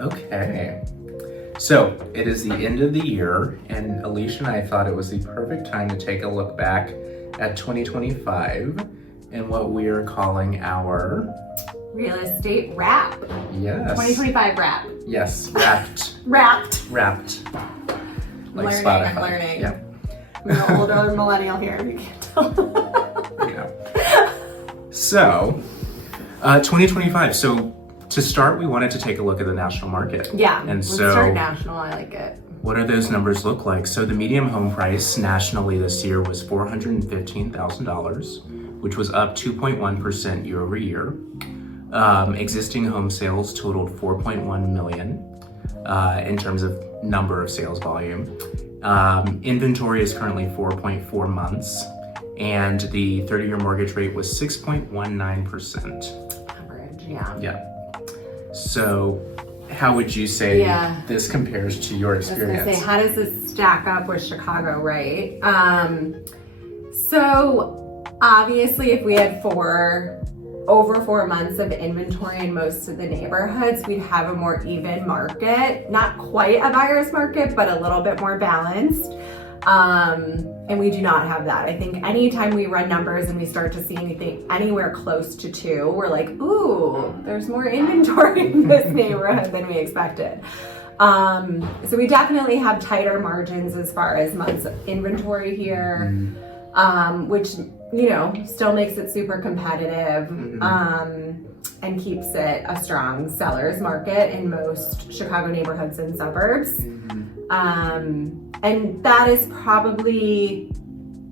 Okay. So it is the end of the year, and Alicia and I thought it was the perfect time to take a look back at 2025 and what we are calling our real estate wrap. Yes. 2025 wrap. Yes, wrapped. Wrapped. Like learning, Spotify. I'm learning. Yeah. I'm an older millennial here, if you can't tell. Yeah. So, 2025. So, to start, we wanted to take a look at the national market. Yeah, and let's so start national. I like it. What do those numbers look like? So the median home price nationally this year was $415,000, which was up 2.1% year over year. Existing home sales totaled 4.1 million in terms of number of sales volume. Inventory is currently 4.4 months, and the 30-year mortgage rate was 6.19%. Average, yeah. Yeah. So how would you say this compares to your experience? I was gonna say, how does this stack up with Chicago, right? So obviously if we had over 4 months of inventory in most of the neighborhoods, we'd have a more even market. Not quite a buyer's market, but a little bit more balanced. And we do not have that. I think anytime we run numbers and we start to see anything anywhere close to 2, we're like, ooh, there's more inventory in this neighborhood than we expected. So we definitely have tighter margins as far as months of inventory here, which, you know, still makes it super competitive, and keeps it a strong seller's market in most Chicago neighborhoods and suburbs. And that is probably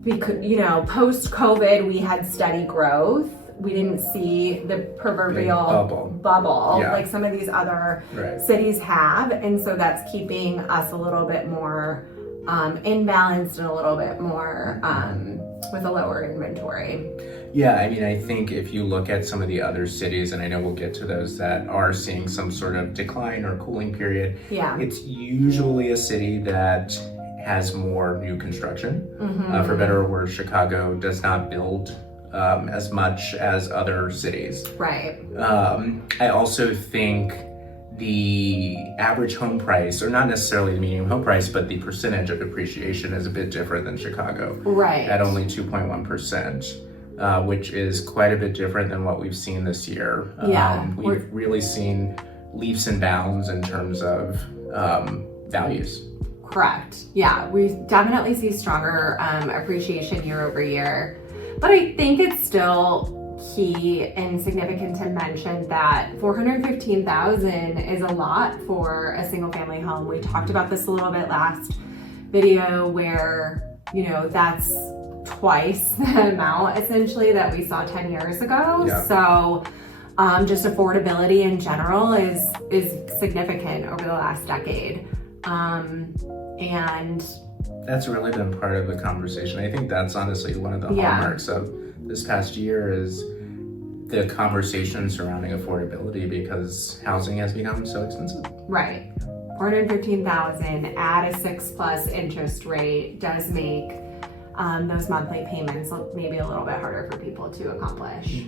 because, you know, post-COVID, we had steady growth. We didn't see the proverbial bubble like some of these other cities have. And so that's keeping us a little bit more imbalanced and a little bit more with a lower inventory. Yeah, I mean, I think if you look at some of the other cities, and I know we'll get to those that are seeing some sort of decline or cooling period, it's usually a city that has more new construction. For better or worse, Chicago does not build as much as other cities. Right. I also think the average home price, or not necessarily the median home price, but the percentage of appreciation is a bit different than Chicago. Right. At only 2.1%. Which is quite a bit different than what we've seen this year. We've really seen leaps and bounds in terms of values. Correct. Yeah, we definitely see stronger appreciation year over year. But I think it's still key and significant to mention that $415,000 is a lot for a single family home. We talked about this a little bit last video where, you know, that's twice the amount essentially that we saw 10 years ago. So just affordability in general is significant over the last decade. And that's really been part of the conversation. I think that's honestly one of the hallmarks of this past year is the conversation surrounding affordability, because housing has become so expensive. Right. $415,000 at a 6+ interest rate does make those monthly payments maybe a little bit harder for people to accomplish.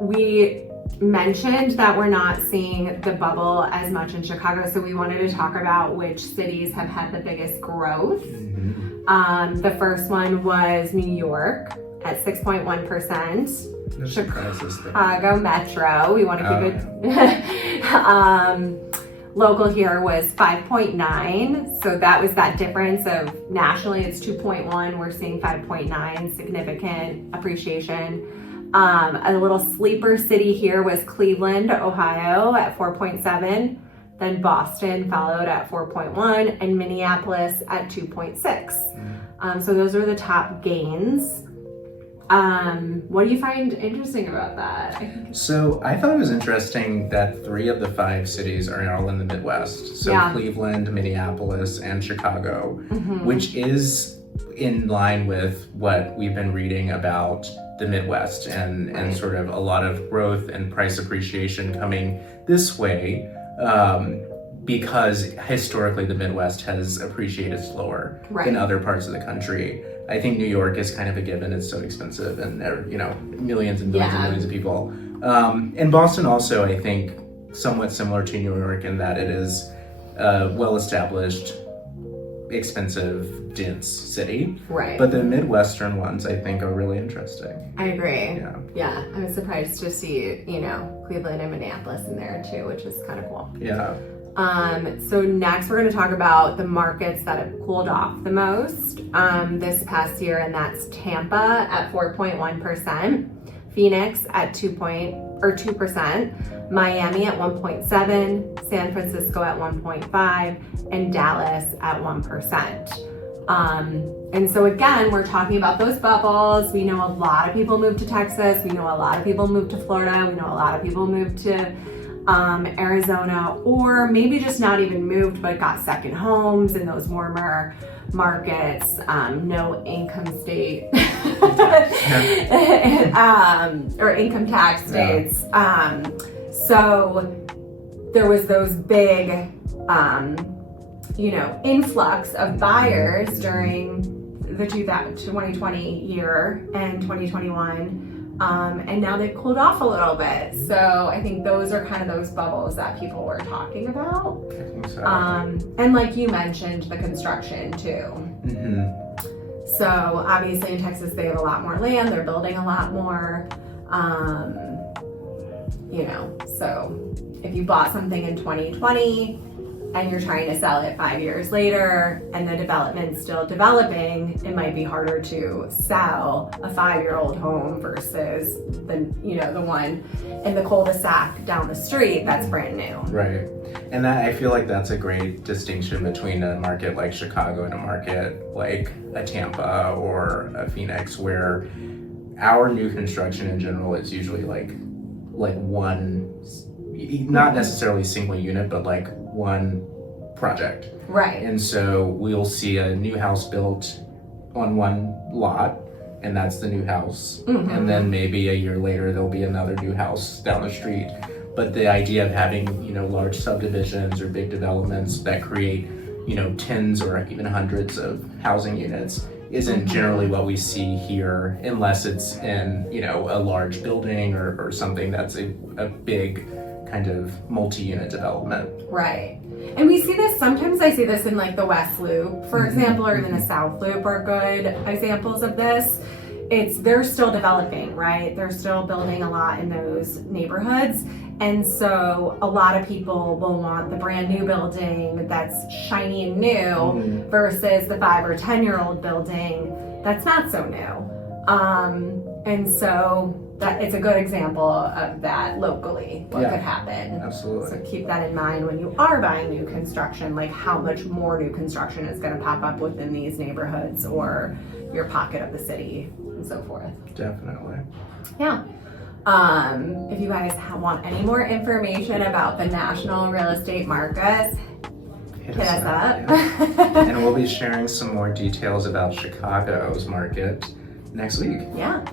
We mentioned that we're not seeing the bubble as much in Chicago, so we wanted to talk about which cities have had the biggest growth. The first one was New York at 6.1%. Chicago Metro, we want to keep it. Local here was 5.9, so that was that difference of nationally it's 2.1, we're seeing 5.9, significant appreciation. A little sleeper city here was Cleveland, Ohio at 4.7, then Boston followed at 4.1, and Minneapolis at 2.6. So those are the top gains. What do you find interesting about that? So I thought it was interesting that 3 of the 5 cities are all in the Midwest. So Cleveland, Minneapolis, and Chicago, which is in line with what we've been reading about the Midwest and sort of a lot of growth and price appreciation coming this way. Because historically the Midwest has appreciated slower than other parts of the country. I think New York is kind of a given. It's so expensive and there, you know, millions and millions and millions of people. And Boston also, I think, somewhat similar to New York in that it is a well-established, expensive, dense city. Right. But the Midwestern ones, I think, are really interesting. I agree. Yeah. Yeah, I was surprised to see, Cleveland and Minneapolis in there too, which is kind of cool. Yeah. So next we're going to talk about the markets that have cooled off the most this past year, and that's Tampa at 4.1%, Phoenix at 2%, Miami at 1.7%, San Francisco at 1.5%, and Dallas at 1%. And so again, we're talking about those bubbles. We know a lot of people moved to Texas. We know a lot of people moved to Florida. We know a lot of people moved to Arizona, or maybe just not even moved but got second homes in those warmer markets, no income state or income tax states. So there was those big influx of buyers during the 2020 year and 2021. And now they've cooled off a little bit. So I think those are kind of those bubbles that people were talking about. I think so. And like you mentioned, the construction too. Mm-hmm. So obviously in Texas, they have a lot more land. They're building a lot more. So if you bought something in 2020 and you're trying to sell it 5 years later and the development's still developing, it might be harder to sell a 5-year-old home versus the one in the cul-de-sac down the street that's brand new. Right. And that, I feel like that's a great distinction between a market like Chicago and a market like a Tampa or a Phoenix, where our new construction in general is usually like one, not necessarily single unit, but like one project. Right. And so we'll see a new house built on one lot, and that's the new house. Mm-hmm. And then maybe a year later there'll be another new house down the street. But the idea of having, large subdivisions or big developments that create, tens or even hundreds of housing units isn't generally what we see here, unless it's in, a large building or something that's a big kind of multi-unit development. Right. And we see this, sometimes I see this in like the West Loop, for example, or even the South Loop are good examples of this. They're still developing, right? They're still building a lot in those neighborhoods. And so a lot of people will want the brand new building that's shiny and new versus the 5 or 10-year-old building that's not so new. And so that it's a good example of that locally, what could happen. Absolutely. So keep that in mind when you are buying new construction, like how much more new construction is going to pop up within these neighborhoods or your pocket of the city and so forth. Definitely. Yeah. If you guys want any more information about the national real estate markets, hit us up. Yeah. And we'll be sharing some more details about Chicago's market next week. Yeah.